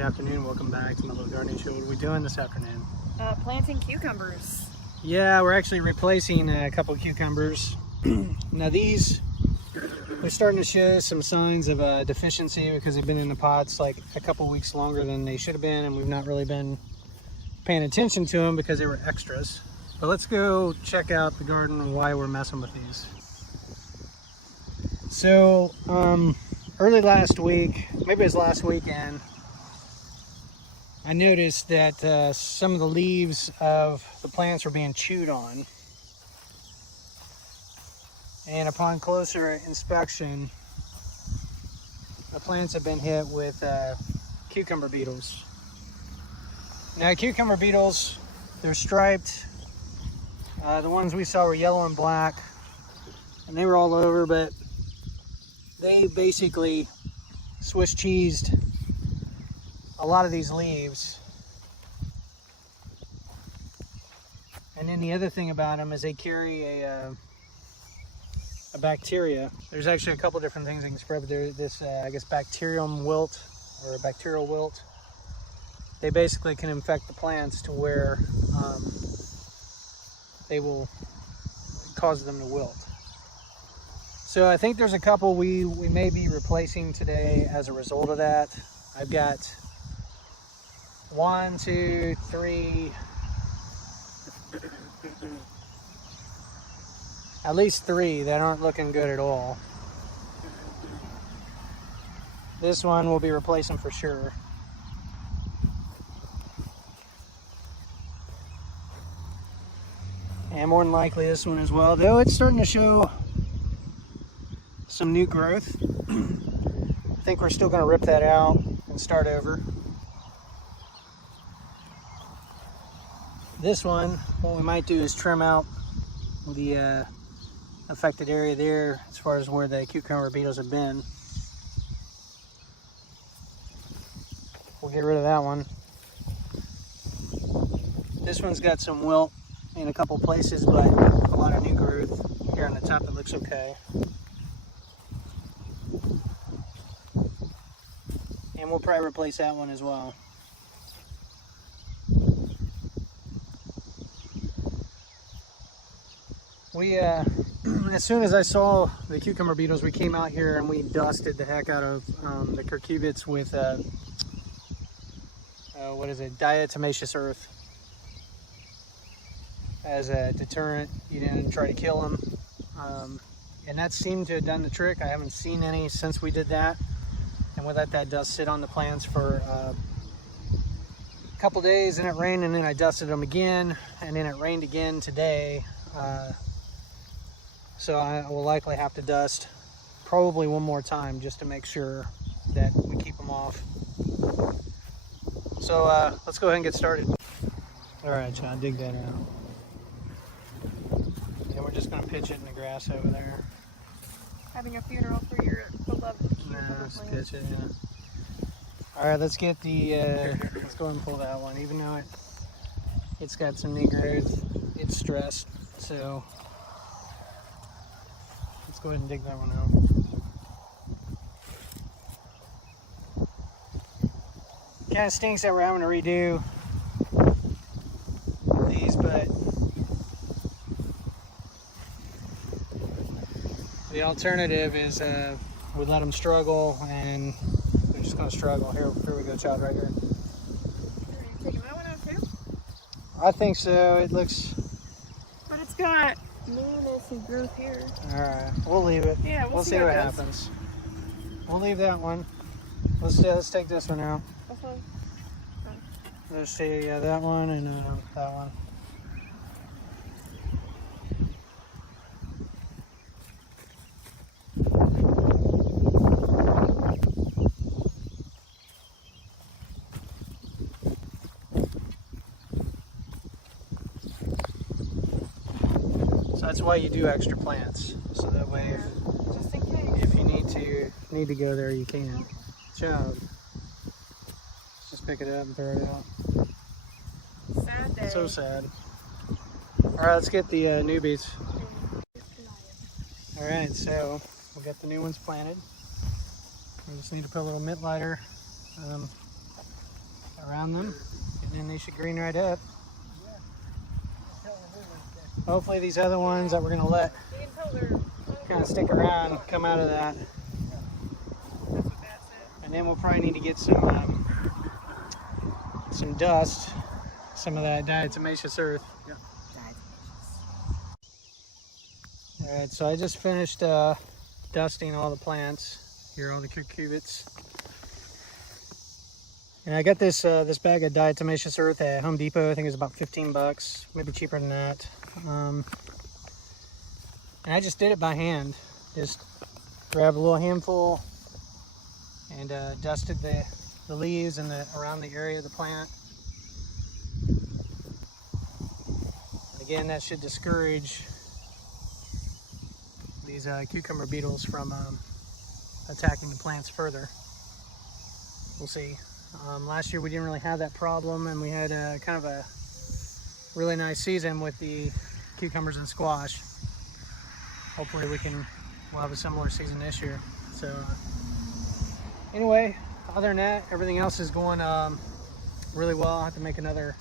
good afternoon. Welcome back to my little gardening show. What are we doing this afternoon? Planting cucumbers. Yeah, we're actually replacing a couple of cucumbers. Now these, we're starting to show some signs of deficiency because they've been in the pots like a couple weeks longer than they should have been, and we've not really been paying attention to them because they were extras. But let's go check out the garden and why we're messing with these. So early last week, maybe it was last weekend, I noticed that some of the leaves of the plants were being chewed on. And upon closer inspection, the plants have been hit with cucumber beetles. Now cucumber beetles, they're striped. The ones we saw were yellow and black, and they were all over, but they basically Swiss cheesed a lot of these leaves. And then the other thing about them is they carry a bacteria. There's actually a couple different things they can spread, but there's this, I guess, bacterium wilt or a bacterial wilt. They basically can infect the plants to where they will cause them to wilt. So I think there's a couple we may be replacing today as a result of that. I've got 1, 2, 3, at least 3 that aren't looking good at all. This one we'll be replacing for sure. And more than likely this one as well, though it's starting to show some new growth. I think we're still going to rip that out and start over. This one, what we might do is trim out the affected area there as far as where the cucumber beetles have been. We'll get rid of that one. This one's got some wilt in a couple places, but a lot of new growth here on the top. It looks okay. And we'll probably replace that one as well. We, as soon as I saw the cucumber beetles, we came out here and we dusted the heck out of the cucurbits with, what is it, diatomaceous earth as a deterrent, you know, and try to kill them. And that seemed to have done the trick. I haven't seen any since we did that. And we let that dust sit on the plants for a couple days, and it rained, and then I dusted them again, and then it rained again today. So I will likely have to dust probably one more time just to make sure that we keep them off. So let's go ahead and get started. All right, John, dig that out. And we're just going to pitch it in the grass over there. Having a funeral for your beloved cucumber Let's plant. pitch it, yeah. All right, let's get the, let's go ahead and pull that one. Even though it's got some new growth, it's stressed, so let's go ahead and dig that one out. Kind of stinks that we're having to redo these, but the alternative is we let them struggle, and they're just going to struggle. Here we go, child, right here. Are you taking that one out too? I think so. It looks... But it's got newness and growth here. All right, we'll leave it. Yeah, we'll see what happens. We'll leave that one. Let's take this one out. This one? Let's see, yeah, that one and that one. So that's why you do extra plants, so that way Just in case. if you need to go there, you can. Child. Just pick it up and throw it out. Sad day. So sad. All right, let's get the newbies. All right, so we'll get the new ones planted. We just need to put a little mint lighter around them, and then they should green right up. Hopefully these other ones that we're going to let kind of stick around come out of that. And then we'll probably need to get some dust, some of that diatomaceous earth. Yeah. All right, so I just finished dusting all the plants. Here are all the cucurbits. And I got this this bag of diatomaceous earth at Home Depot. I think it was about 15 bucks, maybe cheaper than that. And I just did it by hand. Just grabbed a little handful and dusted the leaves and around the area of the plant. And again, that should discourage these cucumber beetles from attacking the plants further. We'll see. Last year we didn't really have that problem, and we had kind of a really nice season with the cucumbers and squash. Hopefully we'll have a similar season this year. So anyway, other than that, everything else is going really well. I'll have to make another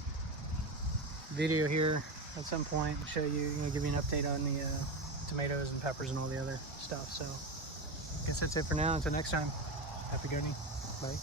video here at some point and show you, give you an update on the tomatoes and peppers and all the other stuff. So I guess that's it for now. Until next time, happy gardening. Bye.